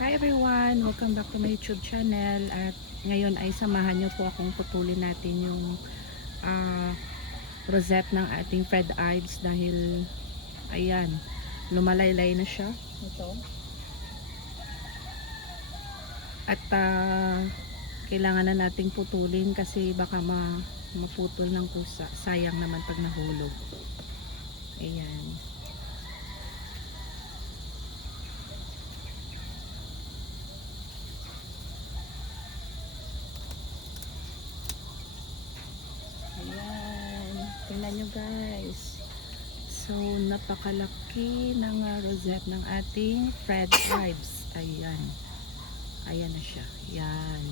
Hi everyone! Welcome back to my YouTube channel at ngayon ay samahan niyo po akong putulin natin yung ah, rosette ng ating Fred Ives dahil ayan, lumalaylay na siya ito at kailangan na nating putulin kasi baka maputol ng pusa, sayang naman pag nahulog. Ayan. Ayan, tingnan nyo guys. So, napakalaki ng rosette ng ating Fred Ives. Ayan. Ayan na siya. Ayan.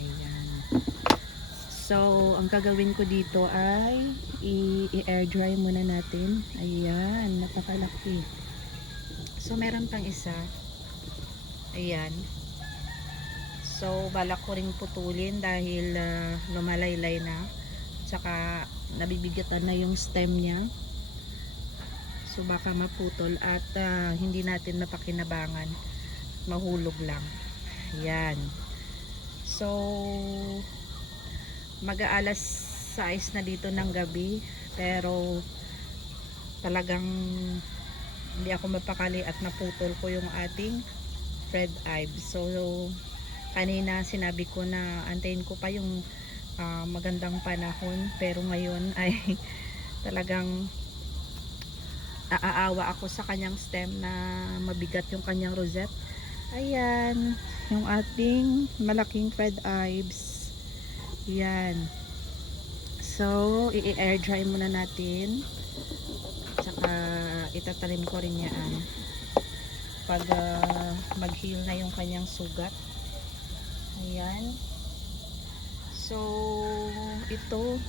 Ayan. So, ang gagawin ko dito ay i-air dry muna natin. Ayan, napakalaki. So, meron pang isa. Ayan. So, balak ko ring putulin dahil lumalaylay na. Tsaka, nabibigatan na yung stem niya. So, baka maputol at hindi natin mapakinabangan. Mahulog lang. Ayan. So, mag-aalas 6 na dito ng gabi. Pero, talagang hindi ako mapakali at naputol ko yung ating Fred Ives. So, kanina sinabi ko na antayin ko pa yung magandang panahon, pero ngayon ay talagang naaawa ako sa kanyang stem na mabigat yung kanyang rosette. Ayan, yung ating malaking Fred Ives. Yan. So, i-air dry muna natin. Tsaka itatanim ko rin yan pag mag-heal na yung kanyang sugat. Ayan. So, ito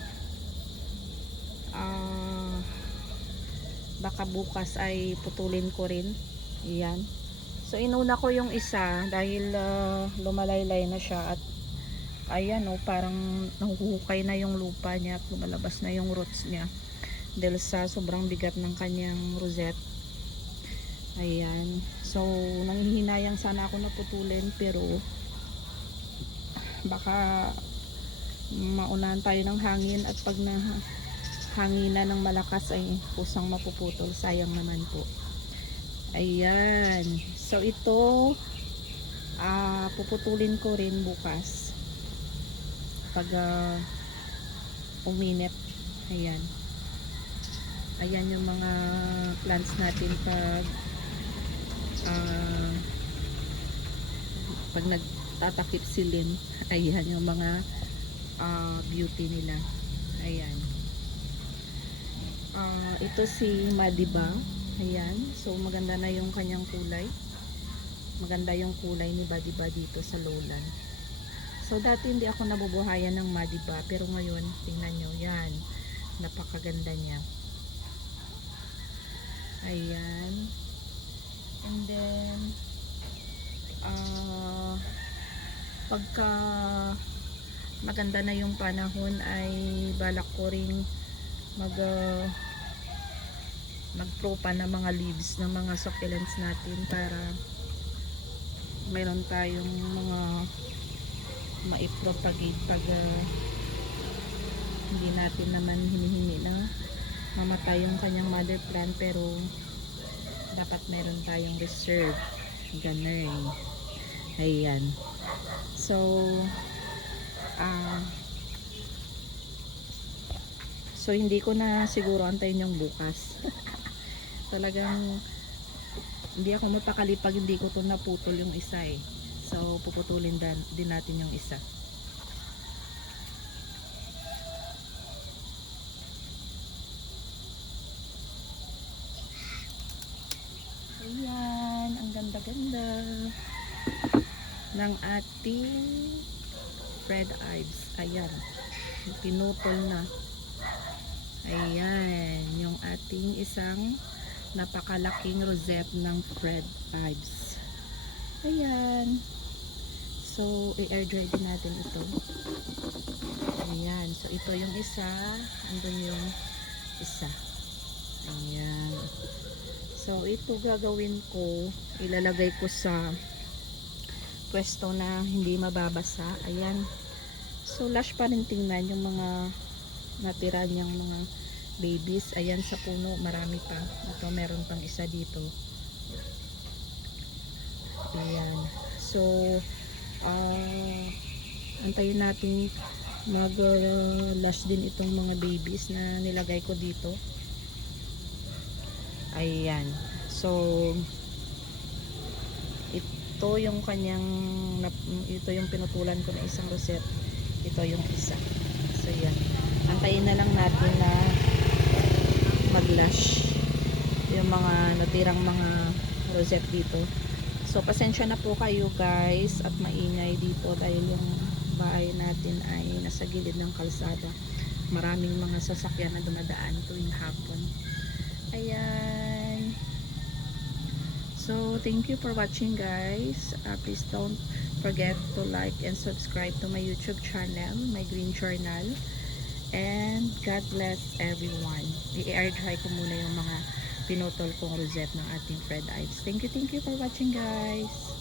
baka bukas ay putulin ko rin. Ayan. So, inuna ko yung isa dahil lumalaylay na siya at ayan o, parang nahuhukay na yung lupa niya at lumalabas na yung roots niya dahil sa sobrang bigat ng kanyang rosette. Ayan. So, nanghihinayang sana ako na putulin pero baka maunahan tayo ng hangin at pag na hangina ng malakas ay kusang mapuputol, sayang naman po. Ayan, so ito puputulin ko rin bukas pag uminit. Ayan, ayan yung mga plants natin pag nagtatakip silin. Ayan yung mga beauty nila. Ayan. Ito si Madiba. Ayan. So maganda na yung kanyang kulay. Maganda yung kulay ni Madiba dito sa lowland. So dati hindi ako nabubuhayan ng Madiba, pero ngayon tingnan nyo. Yan. Napakaganda niya. Ayan. And then pagka maganda na yung panahon ay balak ko ring mag-pro pa ng mga leaves ng mga succulents natin para mayroon tayong mga maipropagate pag hindi natin naman hinihingi na mamatay yung kanyang mother plant, pero dapat meron tayong reserve. Ganun. Ayan. So, so hindi ko na siguro antayin yung bukas. Talagang hindi ako mapakali pag hindi ko to naputol yung isa eh. So, puputulin din natin yung isa. Ayan, ang ganda-ganda ng ating Fred Ives. Ayan, pinutol na. Ayan, yung ating isang napakalaking rosette ng Fred Ives. Ayan. So, i-air dry din natin ito. Ayan. So, ito yung isa. Andun yung isa. Ayan. So, So ito gagawin ko, ilalagay ko sa pwesto na hindi mababasa. Ayan. So lush pa rin tingnan yung mga natira niyang mga babies. Ayan sa puno, marami pa. Ito meron pang isa dito. Ayan. So antayin natin mag lush din itong mga babies na nilagay ko dito. Ayan. So ito yung kanyang, ito yung pinutulan ko na isang rosette, ito yung isa. So yan, antayin na lang natin na mag-lash yung mga natirang mga rosette dito. So pasensya na po kayo guys at maingay dito dahil yung bahay natin ay nasa gilid ng kalsada. Maraming mga sasakyan na dumadaan tuwing hapon. Ayan. So thank you for watching guys. Please don't forget to like and subscribe to my YouTube channel, my Green Journal. And God bless everyone. I-air dry ko muna yung mga pinutol kong rosette ng ating Fred Ives. Thank you for watching guys.